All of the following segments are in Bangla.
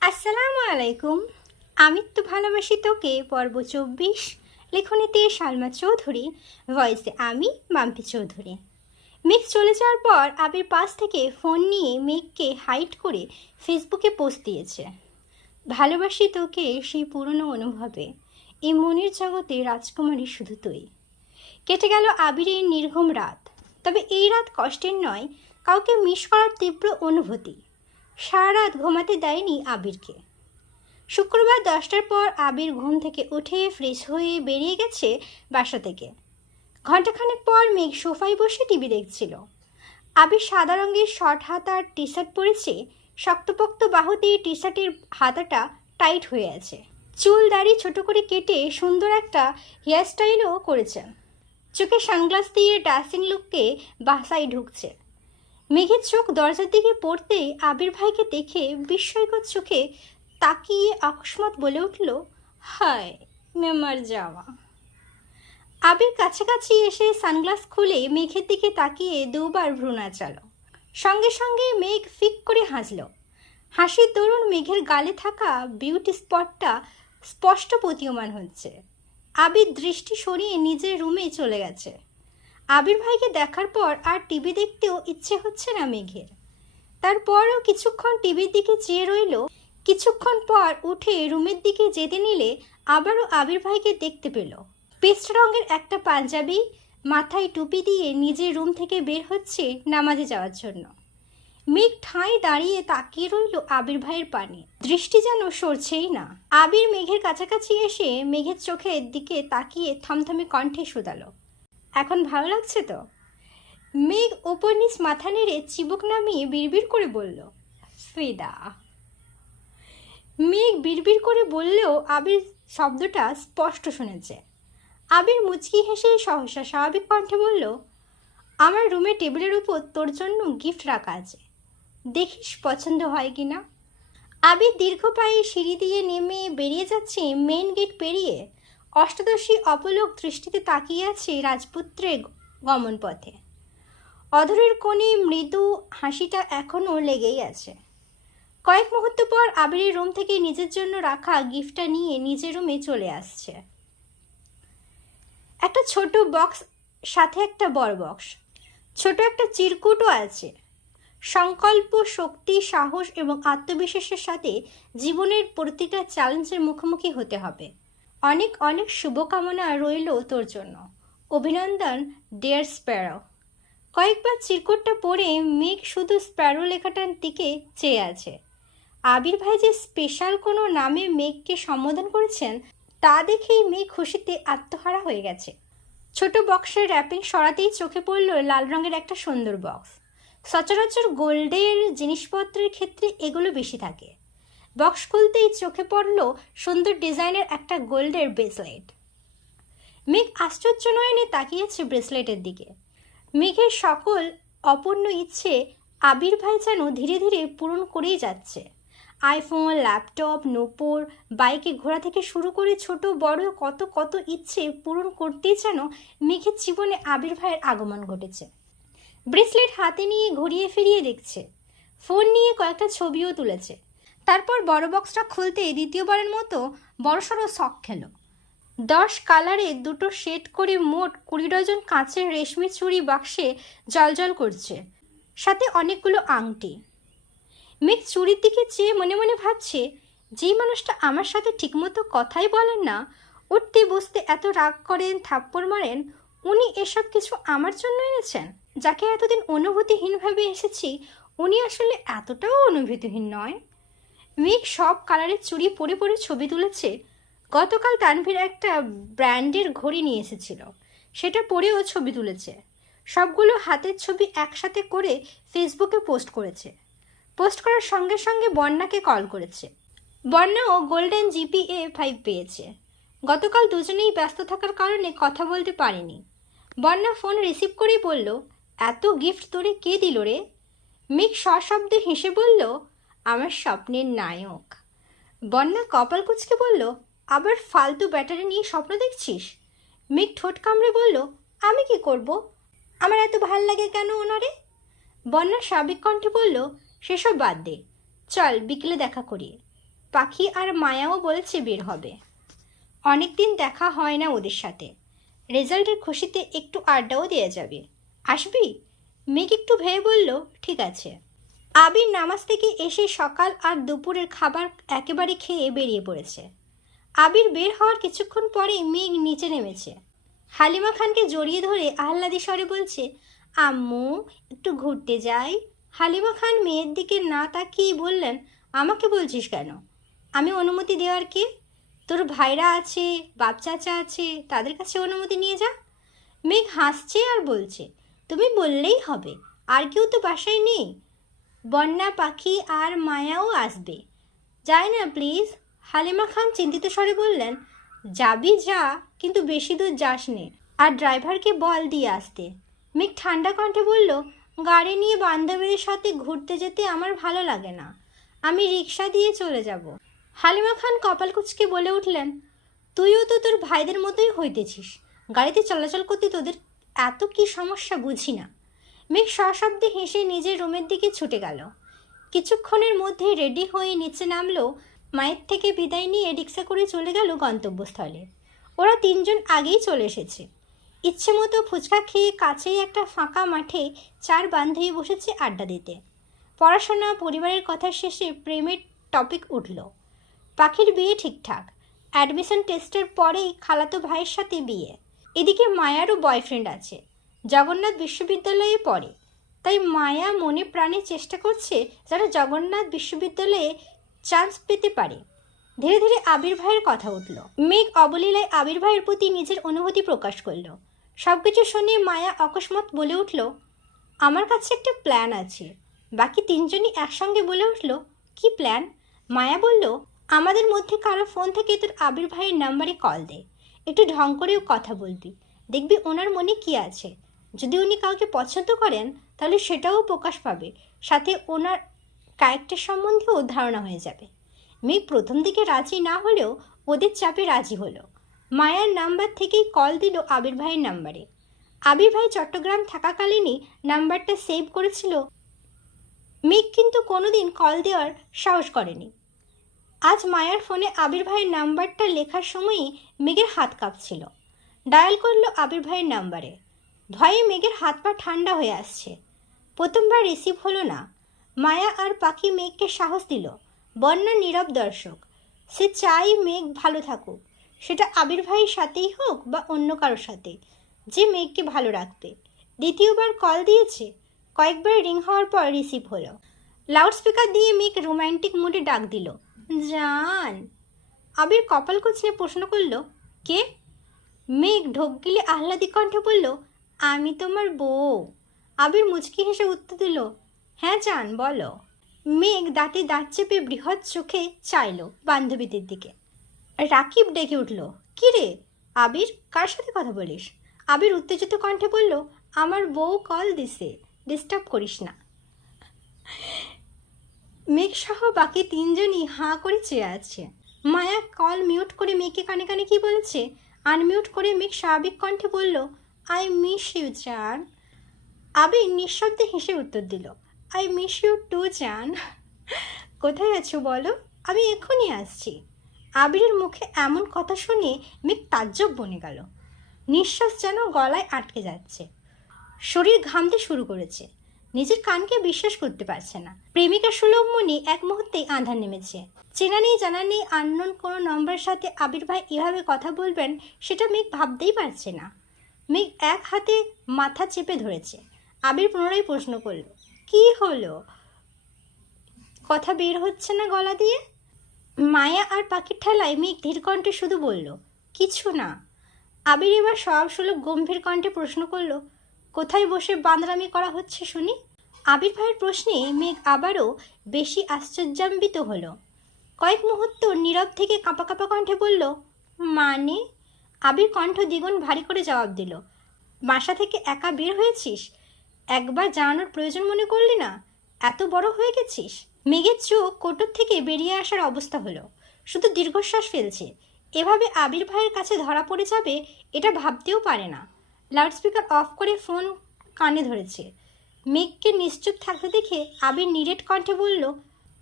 আসসালামু আলাইকুম। আমি তো ভালোবাসি তোকে পর্ব 24, লেখনীতে সালমা চৌধুরী, ভয়েসে আমি মাম্পি চৌধুরী। মেঘ চলে যাওয়ার পর আবির পাশ থেকে ফোন নিয়ে মেঘকে হাইড করে ফেসবুকে পোস্ট দিয়েছে। ভালোবাসি তোকে সেই পুরনো অনুভবে, এই মনের জগতে রাজকুমারী শুধু তুই। কেটে গেল আবিরের নির্ঘুম রাত, তবে এই রাত কষ্টের নয়, কাউকে মিস করার তীব্র অনুভূতি। সারা রাত ঘুমাতে দেয়নি আবিরকে। শুক্রবার 10টার পর আবির ঘুম থেকে উঠে ফ্রেশ হয়ে বেরিয়ে গেছে বাসা থেকে। ঘণ্টাখানেক পর মেঘ সোফায় বসে টিভি দেখছিল। আবির সাদা রঙের শর্ট হাতার টি শার্ট পরেছে, শক্তপোক্ত বাহুতে টি শার্টের হাতাটা টাইট হয়ে আছে। চুল দাড়ি ছোট করে কেটে সুন্দর একটা হেয়ার স্টাইলও করেছে। চোখে সানগ্লাস দিয়ে ড্যাসিং লুককে বাসায় ঢুকছে। মেঘের চোখ দরজার দিকে পড়তেই আবির ভাইকে দেখে বিস্ময়কর চোখে তাকিয়ে অকস্মাৎ বলে উঠল, হায় মেমার যাওয়া। আবির কাছাকাছি এসে সানগ্লাস খুলে মেঘের দিকে তাকিয়ে দুবার ভ্রু নাচালো। সঙ্গে সঙ্গে মেঘ ফিক করে হাসল। হাসির দরুন মেঘের গালে থাকা বিউটি স্পটটা স্পষ্ট প্রতীয়মান হচ্ছে। আবির দৃষ্টি সরিয়ে নিজের রুমে চলে গেছে। আবির ভাইকে দেখার পর আর টিভি দেখতেও ইচ্ছে হচ্ছে না মেঘের। তারপরও কিছুক্ষণ টিভির দিকে চেয়ে রইল। কিছুক্ষণ পর উঠে রুমের দিকে যেতে নিলে আবারও আবির ভাইকে দেখতে পেল। পেস্ট রঙের একটা পাঞ্জাবি, মাথায় টুপি দিয়ে নিজের রুম থেকে বের হচ্ছে নামাজে যাওয়ার জন্য। মেঘ ঠাঁই দাঁড়িয়ে তাকিয়ে রইল আবির ভাইয়ের পানে, দৃষ্টি যেন সরছেই না। আবির মেঘের কাছাকাছি এসে মেঘের চোখের দিকে তাকিয়ে থমথমে কণ্ঠে শুধালো, এখন ভালো লাগছে তো? মেঘ ওপর নিচ মাথা নেড়ে চিবুক নামিয়ে বিড়বিড় করে বলল, ফিদা। মেঘ বিড়বিড় করে বললেও আবির শব্দটা স্পষ্ট শুনেছে। আবির মুচকি হেসে সহসা স্বাভাবিক কণ্ঠে বলল, আমার রুমে টেবিলের উপর তোর জন্য গিফট রাখা আছে, দেখিস পছন্দ হয় কি না। আবির দীর্ঘ পায়ে সিঁড়ি দিয়ে নেমে বেরিয়ে যাচ্ছে। মেইন গেট পেরিয়ে অষ্টাদশী অপলক দৃষ্টিতে তাকিয়ে আছে রাজপুত্রের গমন পথে। অধরের কোণে মৃদু হাসিটা এখনও লেগেই আছে। কয়েক মুহূর্ত পর আবিরের রুম থেকে নিজের জন্য রাখা গিফটটা নিয়ে নিজের রুমে চলে আসছে। একটা ছোট বক্স, সাথে একটা বড় বক্স, ছোট একটা চিরকুটও আছে। সংকল্প, শক্তি, সাহস এবং আত্মবিশ্বাসের সাথে জীবনের প্রতিটা চ্যালেঞ্জের মুখোমুখি হতে হবে। অনেক অনেক শুভকামনা রইল তোর জন্য। অভিনন্দন ডিয়ার স্প্যারো। কয়েকবার চিরকুটটা পড়ে মেঘ শুধু স্প্যারো লেখাটার দিকে চেয়ে আছে। আবির ভাই যে স্পেশাল কোনো নামে মেঘকে সম্বোধন করেছেন তা দেখেই মেঘ খুশিতে আত্মহারা হয়ে গেছে। ছোট বক্সের র্যাপিং সরাতেই চোখে পড়ল লাল রঙের একটা সুন্দর বক্স। সচরাচর গোল্ডের জিনিসপত্রের ক্ষেত্রে এগুলো বেশি থাকে। বক্স খুলতেই চোখে পড়ল সুন্দর ডিজাইনের একটা গোল্ডের ব্রেসলেট। মেঘ আশ্চর্য নয়নে তাকিয়েছে ব্রেসলেটের দিকে। মেঘের সকল অপূর্ণ ইচ্ছে আবির ভাই যেন ধীরে ধীরে পূরণ করেই যাচ্ছে। আইফোন, ল্যাপটপ, নূপুর, বাইকে ঘোরা থেকে শুরু করে ছোট বড় কত কত ইচ্ছে পূরণ করতেই যেন মেঘের জীবনে আবির ভাইয়ের আগমন ঘটেছে। ব্রেসলেট হাতে নিয়ে ঘুরিয়ে ফিরিয়ে দেখছে। ফোন নিয়ে কয়েকটা ছবিও তুলেছে। তারপর বড় বক্সটা খুলতে দ্বিতীয়বারের মতো বড়সড় শখ খেল। 10 কালারে দুটো সেট করে মোট 20 ডজন কাঁচের রেশমি চুড়ি বাক্সে জলজল করছে, সাথে অনেকগুলো আংটি। মেঘ চুড়ির দিকে চেয়ে মনে মনে ভাবছে, যেই মানুষটা আমার সাথে ঠিকমতো কথাই বলেন না, উঠতে বসতে এত রাগ করেন, থাপ্পড় মারেন, উনি এসব কিছু আমার জন্য এনেছেন। যাকে এতদিন অনুভূতিহীনভাবে এসেছি, উনি আসলে এতটাও অনুভূতিহীন নয়। মেঘ সব কালারের চুড়ি পরে পরে ছবি তুলেছে। গতকাল তানভীর একটা ব্র্যান্ডের ঘড়ি নিয়ে এসেছিল, সেটা পরেও ছবি তুলেছে। সবগুলো হাতের ছবি একসাথে করে ফেসবুকে পোস্ট করেছে। পোস্ট করার সঙ্গে সঙ্গে বন্যাকে কল করেছে। বন্যাও গোল্ডেন জিপিএ 5 পেয়েছে। গতকাল দুজনেই ব্যস্ত থাকার কারণে কথা বলতে পারেনি। বন্যা ফোন রিসিভ করেই বলল, এত গিফট তোরে কে দিল রে? মেঘ সশব্দে হেসে বলল, আমার স্বপ্নের নায়ক। বন্যা কপাল কুঁচকে বলল, আবার ফালতু ব্যাটারি নিয়ে স্বপ্ন দেখছিস? মেঘ ঠোঁট কামড়ে বলল, আমি কি করব? আমার এত ভাল লাগে কেন ওনারে? বন্যা স্বাভাবিক কণ্ঠে বলল, সেসব বাদ দে, চল বিকেলে দেখা করি। পাখি আর মায়াও বলেছে বের হবে। অনেক দিন দেখা হয় না ওদের সাথে। রেজাল্টের খুশিতে একটু আড্ডাও দেওয়া যাবে। আসবি? মেঘ একটু ভেবে বলল, ঠিক আছে। আবির নামাজ থেকে এসে সকাল আর দুপুরের খাবার একেবারে খেয়ে বেরিয়ে পড়েছে। আবির বের হওয়ার কিছুক্ষণ পরে মেঘ নিচে নেমেছে। হালিমা খানকে জড়িয়ে ধরে আহ্লাদি স্বরে বলছে, আম্মু একটু ঘুরতে যাই। হালিমা খান মেয়ের দিকে না তাকিয়ে বললেন, আমাকে বলছিস কেন? আমি অনুমতি দেওয়ার কে? তোর ভাইরা আছে, বাপ চাচা আছে, তাদের কাছে অনুমতি নিয়ে যা। মেঘ হাসছে আর বলছে, তুমি বললেই হবে, আর কেউ তো বাসায় নেই। বন্যা, পাখি আর মায়াও আসবে। যাই না প্লিজ। হালিমা খান চিন্তিত স্বরে বললেন, যাবি যা, কিন্তু বেশি দূর যাস নে, আর ড্রাইভারকে বল দিয়ে আসতে। মেঘ ঠান্ডা কণ্ঠে বলল, গাড়ি নিয়ে বান্ধবীদের সাথে ঘুরতে যেতে আমার ভালো লাগে না, আমি রিক্সা দিয়ে চলে যাব। হালিমা খান কপাল কুঁচকে বলে উঠলেন, তুইও তো তোর ভাইদের মতোই হইতেছিস, গাড়িতে চলাচল করতে তোদের এত কি সমস্যা বুঝি না। মেঘ সশব্দে হেসে নিজের রুমের দিকে ছুটে গেল। কিছুক্ষণের মধ্যেই রেডি হয়ে নিচে নামলো। মায়ের থেকে বিদায় নিয়ে রিক্সা করে চলে গেল গন্তব্যস্থলে। ওরা তিনজন আগেই চলে এসেছে। ইচ্ছে মতো ফুচকা খেয়ে কাছেই একটা ফাঁকা মাঠে চার বান্ধবী বসেছে আড্ডা দিতে। পড়াশোনা, পরিবারের কথা শেষে প্রেমের টপিক উঠল। পাখির বিয়ে ঠিকঠাক, অ্যাডমিশন টেস্টের পরেই খালাতো ভাইয়ের সাথে বিয়ে। এদিকে মায়ারও বয়ফ্রেন্ড আছে, জগন্নাথ বিশ্ববিদ্যালয়ে পড়ে। তাই মায়া মনে প্রাণে চেষ্টা করছে যারা জগন্নাথ বিশ্ববিদ্যালয়ে চান্স পেতে পারে। ধীরে ধীরে আবির ভাইয়ের কথা উঠল। মেঘ অবলীলায় আবির ভাইয়ের প্রতি নিজের অনুভূতি প্রকাশ করল। সব কিছু শুনে মায়া অকস্মাৎ বলে উঠল, আমার কাছে একটা প্ল্যান আছে। বাকি তিনজনই একসঙ্গে বলে উঠল, কি প্ল্যান? মায়া বলল, আমাদের মধ্যে কারো ফোন থেকে তোর আবির ভাইয়ের নাম্বারে কল দে, একটু ঢং করেও কথা বলবি, দেখবি ওনার মনে কি আছে। যদি উনি কাউকে পছন্দ করেন তাহলে সেটাও প্রকাশ পাবে, সাথে ওনার ক্যারেক্টার সম্বন্ধেও ধারণা হয়ে যাবে। মেঘ প্রথম দিকে রাজি না হলেও ওদের চাপে রাজি হলো। মায়ার নাম্বার থেকেই কল দিল আবির ভাইয়ের নাম্বারে। আবির ভাই চট্টগ্রাম থাকাকালীনই নাম্বারটা সেভ করেছিল। মেঘ কিন্তু কোনোদিন কল দেওয়ার সাহস করেনি। আজ মায়ার ফোনে আবির ভাইয়ের নাম্বারটা লেখার সময়ই মেঘের হাত কাঁপছিল। ডায়াল করলো আবির ভাইয়ের নাম্বারে। ভয়ে মেঘের হাত পা ঠান্ডা হয়ে আসছে। প্রথমবার রিসিভ হলো না। মায়া আর পাখি মেঘকে সাহস দিল। বন্যা নীরব দর্শক, সে চাই মেঘ ভালো থাকুক, সেটা আবির ভাইয়ের সাথেই হোক বা অন্য কারোর সাথে, যে মেঘকে ভালো রাখবে। দ্বিতীয়বার কল দিয়েছে। কয়েকবার রিং হওয়ার পর রিসিভ হলো। লাউডস্পিকার দিয়ে মেঘ রোম্যান্টিক মুডে ডাক দিল, জান। আবির কপাল কুঁচড়ে প্রশ্ন করল, কে? মেঘ ঢোক গিলে আহ্লাদি কণ্ঠে বলল, আমি তোমার বউ। আবির মুচকি হেসে উত্তর দিল, হ্যাঁ জান বলো। মেঘ দাঁতে দাঁত চেপে বৃহৎ চোখে চাইল বান্ধবীদের দিকে। রাকিব ডেকে উঠল, কি রে আবির, কার সাথে কথা বলিস? আবির উত্তেজিত কণ্ঠে বলল, আমার বউ কল দিছে, ডিস্টার্ব করিস না। মেঘ সহ বাকি তিনজনই হাঁ করে চেয়ে আছে। মায়া কল মিউট করে মেঘকে কানে কানে কি বলেছে আনমিউট করে মেঘ স্বাভাবিক কণ্ঠে বলল, আই মিস ইউ জান। আবির নিঃশব্দে হেসে উত্তর দিল, আই মিস ইউ টু জান। কোথায় আছো বলো, আমি এক্ষুনি আসছি। আবিরের মুখে এমন কথা শুনে মেঘ তাজ্জব বনে গেল। নিঃশ্বাস যেন গলায় আটকে যাচ্ছে। শরীর ঘামতে শুরু করেছে। নিজের কানকে বিশ্বাস করতে পারছে না। প্রেমিকা সুলভ মনে এক মুহূর্তেই আঁধার নেমেছে। চেনা নেই জানা নেই আননোন কোনো নম্বরের সাথে আবির ভাই এভাবে কথা বলবেন সেটা মেঘ ভাবতেই পারছে না। মেঘ এক হাতে মাথা চেপে ধরেছে। আবির পুনরায় প্রশ্ন করল, কি হলো? কথা বের হচ্ছে না গলা দিয়ে। মায়া আর পাখির ঠেলায় মেঘ ধীর কণ্ঠে শুধু বলল, কিছু না। আবির এবার স্বভাবসুলভ গম্ভীর কণ্ঠে প্রশ্ন করল, কোথায় বসে বাঁদরামি করা হচ্ছে শুনি? আবির ভাইয়ের প্রশ্নে মেঘ আবারও বেশি আশ্চর্যান্বিত হলো। কয়েক মুহূর্ত নীরব থেকে কাঁপা কাঁপা কণ্ঠে বলল, মানে? আবির কণ্ঠ দ্বিগুণ ভারী করে জবাব দিল, বাসা থেকে একা বের হয়েছিস? একবার জানানোর প্রয়োজন মনে করলি না? এত বড় হয়ে গেছিস? মেঘের চোখ কোটর থেকে বেরিয়ে আসার অবস্থা হলো। শুধু দীর্ঘশ্বাস ফেলছে। এভাবে আবির ভাইয়ের কাছে ধরা পড়ে যাবে এটা ভাবতেও পারে না। লাউডস্পিকার অফ করে ফোন কানে ধরেছে। মেঘকে নিশ্চুপ থাকতে দেখে আবির নিরেট কণ্ঠে বলল,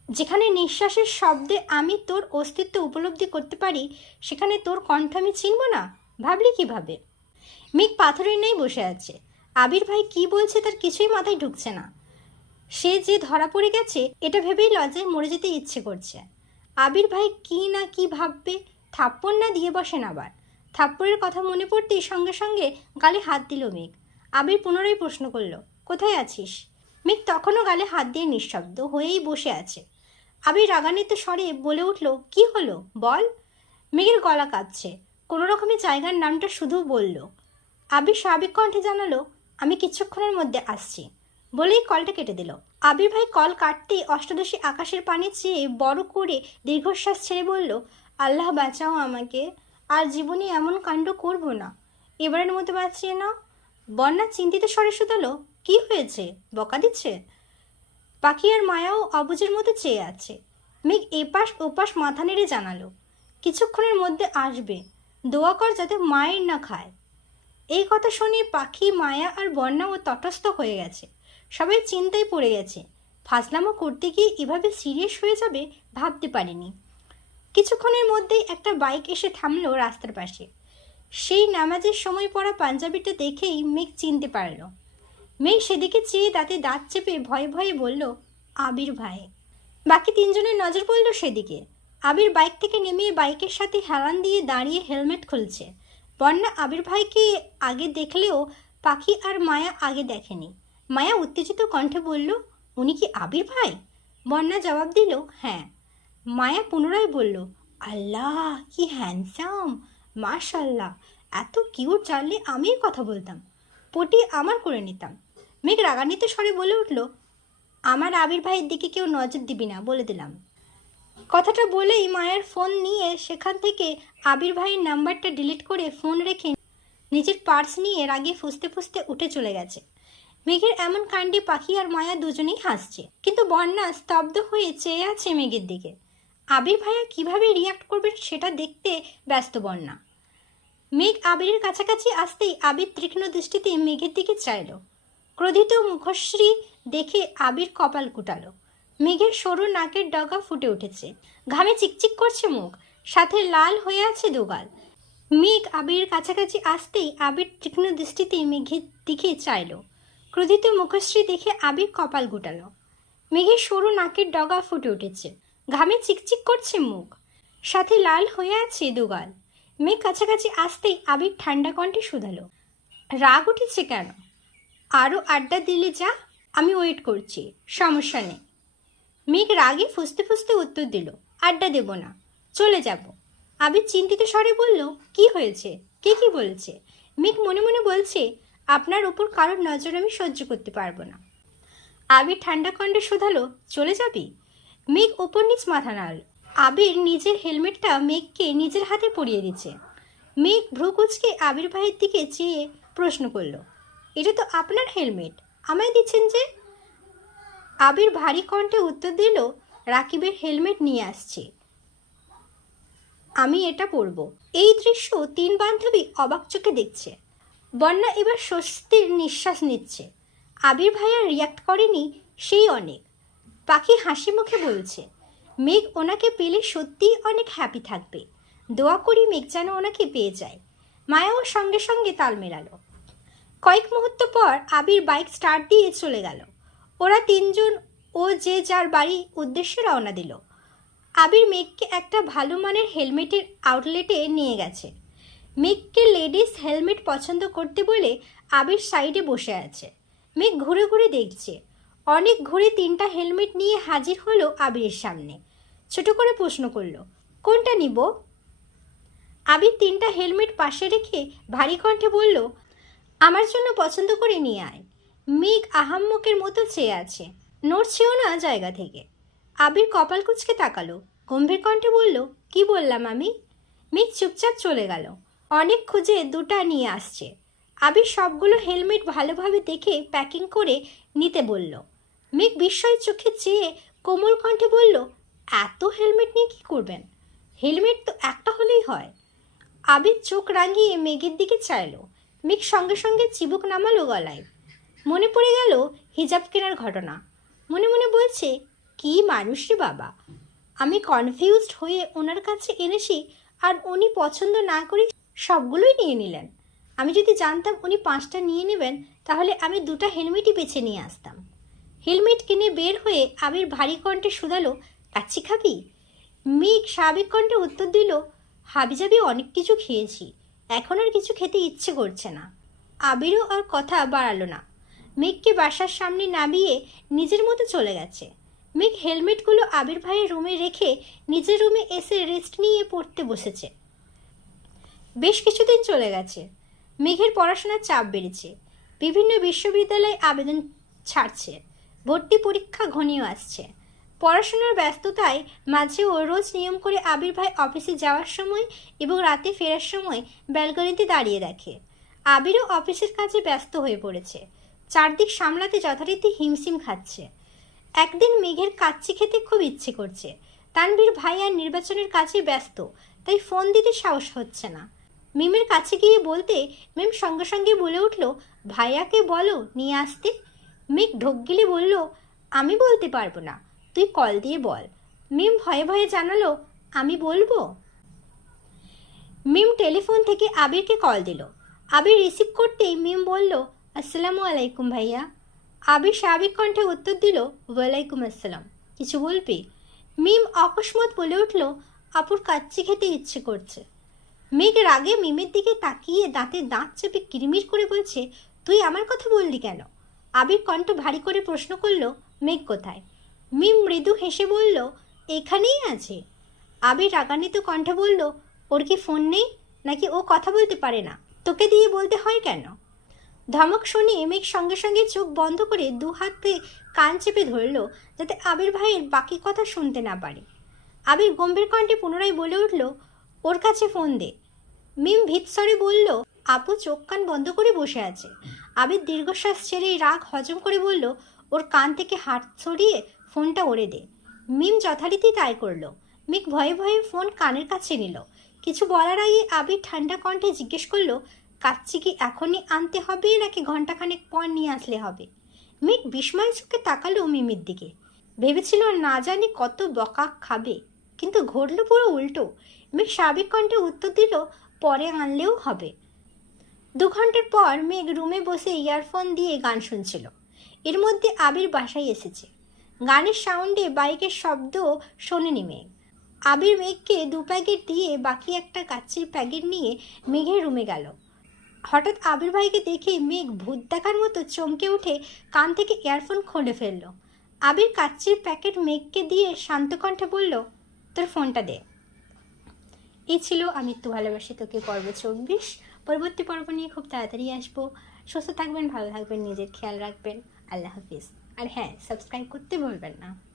যেখানে নিঃশ্বাসের শব্দে আমি তোর অস্তিত্ব উপলব্ধি করতে পারি, সেখানে তোর কণ্ঠ আমি চিনব না? ভাবলি কিভাবে? মেঘ পাথরের ন্যায় বসে আছে। আবির ভাই কি বলছে তার কিছুই মাথায় ঢুকছে না। সে যে ধরা পড়ে গেছে এটা ভেবেই লজ্জায় মরে যেতে ইচ্ছে করছে। আবির ভাই কি না কি ভাববে। থাপ্পড় না দিয়ে বসেন আবার। থাপ্পড়ের কথা মনে পড়তেই সঙ্গে সঙ্গে গালে হাত দিল মেঘ। আবির পুনরায় প্রশ্ন করল, কোথায় আছিস? মেঘ তখনও গালে হাত দিয়ে নিঃশব্দ হয়েই বসে আছে। আবির রাগান্বিত স্বরে বলে উঠল, কি হলো বল? মেঘের গলা কাঁপছে। কোনো রকমে জায়গার নামটা শুধু বলল। আবির স্বাভাবিক কণ্ঠে জানালো, আমি কিছুক্ষণের মধ্যে আসছি, বলেই কলটা কেটে দিল। আবির ভাই কল কাটতেই অষ্টাদশী আকাশের পানে চেয়ে বড় করে দীর্ঘশ্বাস ছেড়ে বলল, আল্লাহ বাঁচাও আমাকে, আর জীবনে এমন কাণ্ড করব না, এবারের মতো বাঁচিয়ে নাও। বন্যা চিন্তিত স্বরে শুধালো, কি হয়েছে? বকা দিচ্ছে? পাখি আর মায়াও অবুঝের মতো চেয়ে আছে। মেঘ এপাশ ওপাশ মাথা নেড়ে জানালো, কিছুক্ষণের মধ্যে আসবে, দোয়া কর যাতে মায়ের না খায়। এই কথা শুনে পাখি, মায়া আর বন্যাও তটস্থ হয়ে গেছে। সবাই চিন্তায় পড়ে গেছে। ফাজলামো করতে গিয়ে এভাবে সিরিয়াস হয়ে যাবে ভাবতে পারিনি। কিছুক্ষণের মধ্যেই একটা বাইক এসে থামলো রাস্তার পাশে। সেই নামাজের সময় পড়া পাঞ্জাবিটা দেখেই মেঘ চিনতে পারল। মেঘ সেদিকে চেয়ে দাঁতে দাঁত চেপে ভয়ে ভয়ে বলল, আবির ভাই। বাকি তিনজনের নজর পড়ল সেদিকে। আবির বাইক থেকে নেমে বাইকের সাথে হেলান দিয়ে দাঁড়িয়ে হেলমেট খুলছে। বন্যা আবির ভাইকে আগে দেখলেও পাখি আর মায়া আগে দেখেনি। মায়া উত্তেজিত কণ্ঠে বলল, উনি কি আবির ভাই? বন্যা জবাব দিল, হ্যাঁ। মায়া পুনরায় বলল, আল্লাহ কি হ্যান্ডসাম, মাশাল্লাহ, এত কিউট, জানলে আমিই কথা বলতাম, পটি আমার করে নিতাম। মেঘ রাগান্বিত স্বরে বলে উঠল, আমার আবির ভাইয়ের দিকে কেউ নজর দিবি না, বলে দিলাম। কথাটা বলেই মায়ের ফোন নিয়ে সেখান থেকে আবির ভাইয়ের নাম্বারটা ডিলিট করে ফোন রেখে নিজের পার্স নিয়ে রাগে ফুঁসতে ফুঁসতে উঠে চলে গেছে। মেঘের এমন কাণ্ডে পাখি আর মায়া দুজনেই হাসছে, কিন্তু বন্যা স্তব্ধ হয়ে চেয়ে আছে মেঘের দিকে। আবির ভাইয়া কিভাবে রিয়াক্ট করবেন সেটা দেখতে ব্যস্ত বন্যা। মেঘ আবিরের কাছাকাছি আসতেই আবির তীক্ষ্ণ দৃষ্টিতে মেঘের দিকে চাইল। ক্রোধিত মুখশ্রী দেখে আবির কপাল কুটালো। মেঘের সরু নাকের ডগা ফুটে উঠেছে, ঘামে চিকচিক করছে মুখ, সাথে লাল হয়ে আছে দুগাল। মেঘ আবিরের কাছাকাছি আসতেই আবির তীক্ষ্ণ দৃষ্টিতে মেঘের দিকে চাইল। ক্রোধিত মুখশ্রী দেখে আবির কপাল গুটালো। মেঘের সরু নাকের ডগা ফুটে উঠেছে, ঘামে চিকচিক করছে মুখ, সাথে লাল হয়ে আছে দুগাল। মেঘ কাছাকাছি আসতেই আবির ঠান্ডা কণ্ঠে শুধালো, রাগ উঠেছে কেন? আরও আড্ডা দিলে যা, আমি ওয়েট করছি, সমস্যা নেই। মেঘ রাগে ফুঁসতে ফুঁসতে উত্তর দিল, আড্ডা দেব না, চলে যাব। আবির চিন্তিত স্বরে বলল, কি হয়েছে? কে কি বলেছে? মেঘ মনে মনে বলছে, আপনার উপর কারোর নজর আমি সহ্য করতে পারবো না। আবির ঠান্ডা কণ্ঠে শুধালো, চলে যাবি? মেঘ ওপর নিচ মাথা নাড়ল। আবির নিজের হেলমেটটা মেঘকে নিজের হাতে পরিয়ে দিচ্ছে। মেঘ ভ্রু কুঁচকে আবির ভাইয়ের দিকে চেয়ে প্রশ্ন করল, এটা তো আপনার হেলমেট, আমায় দিচ্ছেন যে? আবির ভারী কণ্ঠে উত্তর দিল, রাকিবের হেলমেট নিয়ে আসছি, আমি এটা পরব। এই দৃশ্য তিন বান্ধবী অবাক চোখে দেখছে। বন্যা এবার স্বস্তির নিঃশ্বাস নিচ্ছে। আবির ভাইয়া রিয়াক্ট করেনি, সেই অনেক। পাখি হাসি মুখে বলছে, মেঘ ওনাকে পেলে সত্যিই অনেক হ্যাপি থাকবে, দোয়া করি মেঘ যেন ওনাকে পেয়ে যায়। মায়াও সঙ্গে সঙ্গে তাল মেলালো। কয়েক মুহূর্ত পর আবির বাইক স্টার্ট দিয়ে চলে গেল। ওরা তিনজন ও যে যার বাড়ি উদ্দেশ্যে রওনা দিল। আবির মেঘকে একটা ভালো মানের হেলমেটের আউটলেটে নিয়ে গেছে। মেঘকে লেডিস হেলমেট পছন্দ করতে বলে আবির সাইডে বসে আছে। মেঘ ঘুরে ঘুরে দেখছে। অনেক ঘুরে তিনটা হেলমেট নিয়ে হাজির হলো আবিরের সামনে। ছোট করে প্রশ্ন করলো, কোনটা নিব? আবির তিনটা হেলমেট পাশে রেখে ভারী কণ্ঠে বলল, আমার জন্য পছন্দ করে নিয়ে আয়। মেঘ আহাম্মকের মতো চেয়ে আছে, নড়ছেও না জায়গা থেকে। আবির কপাল কুঁচকে তাকালো, গম্ভীর কণ্ঠে বলল, কি বললাম আমি? মেঘ চুপচাপ চলে গেল। অনেক খুঁজে দুটা নিয়ে আসছে। আবির সবগুলো হেলমেট ভালোভাবে দেখে প্যাকিং করে নিতে বলল। মেঘ বিস্ময় চোখে চেয়ে কোমল কণ্ঠে বলল, এত হেলমেট নিয়ে কী করবেন? হেলমেট তো একটা হলেই হয়। আবির চোখ রাঙিয়ে মেঘের দিকে চাইল। মেঘ সঙ্গে সঙ্গে চিবুক নামালো গলায়। মনে পড়ে গেল হিজাব কেনার ঘটনা। মনে মনে বলছে, কি মানুষ রে বাবা! আমি কনফিউজড হয়ে ওনার কাছে এনেছি, আর উনি পছন্দ না করে সবগুলোই নিয়ে নিলেন। আমি যদি জানতাম উনি 5টা নিয়ে নেবেন, তাহলে আমি 2টা হেলমেটই বেছে নিয়ে আসতাম। হেলমেট কিনে বের হয়ে আবির ভারী কণ্ঠে শুধালো, কাচ্চি খাবি? মেঘ স্বাভাবিক কণ্ঠে উত্তর দিল, হাবিজাবি অনেক কিছু খেয়েছি, এখন আর কিছু খেতে ইচ্ছে করছে না। আবিরও আর কথা বাড়ালো না। মেঘকে বাসার সামনে নামিয়ে নিজের মতো চলে গেছে। মেঘ হেলমেটগুলো আবির ভাইয়ের রুমে রেখে নিজের রুমে এসে রেস্ট নিয়ে পড়তে বসেছে। বেশ কিছুদিন চলে গেছে। মেঘের পড়াশোনার চাপ বেড়েছে। বিভিন্ন বিশ্ববিদ্যালয়ে আবেদন ছাড়ছে। ভর্তি পরীক্ষা ঘনিয়ে আসছে। পড়াশোনার ব্যস্ততায় মাঝেও রোজ নিয়ম করে আবির ভাই অফিসে যাওয়ার সময় এবং রাতে ফেরার সময় ব্যালকনিতে দাঁড়িয়ে দেখে। আবিরও অফিসের কাজে ব্যস্ত হয়ে পড়েছে। চারদিক সামলাতে যথারীতি হিমশিম খাচ্ছে। একদিন মেঘের কাচ্চি খেতে খুব ইচ্ছে করছে। তানভীর ভাই আর নির্বাচনের কাজে ব্যস্ত, তাই ফোন দিতে সাহস হচ্ছে না। মিমের কাছে গিয়ে বলতে মিম সঙ্গে সঙ্গে বলে উঠল, ভাইয়াকে বলো নিয়ে আসতে। মেঘ ঢোক গিলে বলল, আমি বলতে পারবো না, তুই কল দিয়ে বল। মিম ভয়ে ভয়ে জানালো, আমি বলবো। মিম টেলিফোন থেকে আবিরকে কল দিল। আবির রিসিভ করতেই মিম বলল, আসসালামু আলাইকুম ভাইয়া। আবির স্বাভাবিক কণ্ঠে উত্তর দিল, ওয়ালাইকুম আসসালাম। কিছু বলবি? মিম অকস্মাৎ বলে উঠল, আপুর কাচ্চি খেতে ইচ্ছে করছে। মেঘ রাগে মিমের দিকে তাকিয়ে দাঁতে দাঁত চেপে কিরমির করে বলছে, তুই আমার কথা বললি কেন? আবির কণ্ঠ ভারী করে প্রশ্ন করল, মেঘ কোথায়? মিম মৃদু হেসে বলল, এখানেই আছে। আবির রাগান্বিত কণ্ঠে বলল, ওর কি ফোন নেই, নাকি ও কথা বলতে পারে না? তোকে দিয়ে বলতে হয় কেন? ধমক শুনিয়ে মেঘ সঙ্গে সঙ্গে চোখ বন্ধ করে 2 হাতে কান চেপে ধরল, যাতে আবির ভাইয়ের বাকি কথা শুনতে না পারে। আবির গম্ভীর কণ্ঠে পুনরায় বলে উঠল, ওর কাছে ফোন দে। মিম ভীতস্বরে বলল, আপু চোখ কান বন্ধ করে বসে আছে। আবির দীর্ঘশ্বাস ছেড়ে রাগ হজম করে বলল, ওর কান থেকে হাত সরিয়ে ফোনটা ওড়ে দে। মিম যথারীতি তাই করল। মেঘ ভয়ে ভয়ে ফোন কানের কাছে নিল। কিছু বলার আগে আবির ঠান্ডা কণ্ঠে জিজ্ঞেস করল, কাচ্চি কি এখনই আনতে হবে নাকি ঘন্টাখানেক পর নিয়ে আসলে হবে? মেঘ বিস্ময় চোখে তাকালো মিমির দিকে। ভেবেছিল না জানি কত বকা খাবে, কিন্তু ঘটল পুরো উল্টো। মেঘ স্বাভাবিক কণ্ঠে উত্তর দিল, পরে আনলেও হবে। 2 ঘন্টার পর মেঘ রুমে বসে ইয়ারফোন দিয়ে গান শুনছিল। এর মধ্যে আবির বাসায় এসেছে। গানের সাউন্ডে বাইকের শব্দ শোনেনি মেঘ। আবির মেঘকে 2 প্যাকেট দিয়ে বাকি একটা কাচ্চির প্যাকেট নিয়ে মেঘের রুমে গেল। হঠাৎ আবির ভাইকে দেখে মেঘ ভূত দেখার মতো চমকে উঠে কান থেকে ইয়ারফোন খুলে ফেলল। আবির কাচ্চির প্যাকেট মেঘকে দিয়ে শান্ত কণ্ঠে বলল, তোর ফোনটা দে। এই ছিল আমি একটু ভালোবাসি তোকে পর্ব 24। পরবর্তী পর্ব নিয়ে খুব তাড়াতাড়ি আসবো। সুস্থ থাকবেন, ভালো থাকবেন, নিজের খেয়াল রাখবেন। আল্লাহ হাফিজ। আর হ্যাঁ, সাবস্ক্রাইব করতে ভুলবেন না।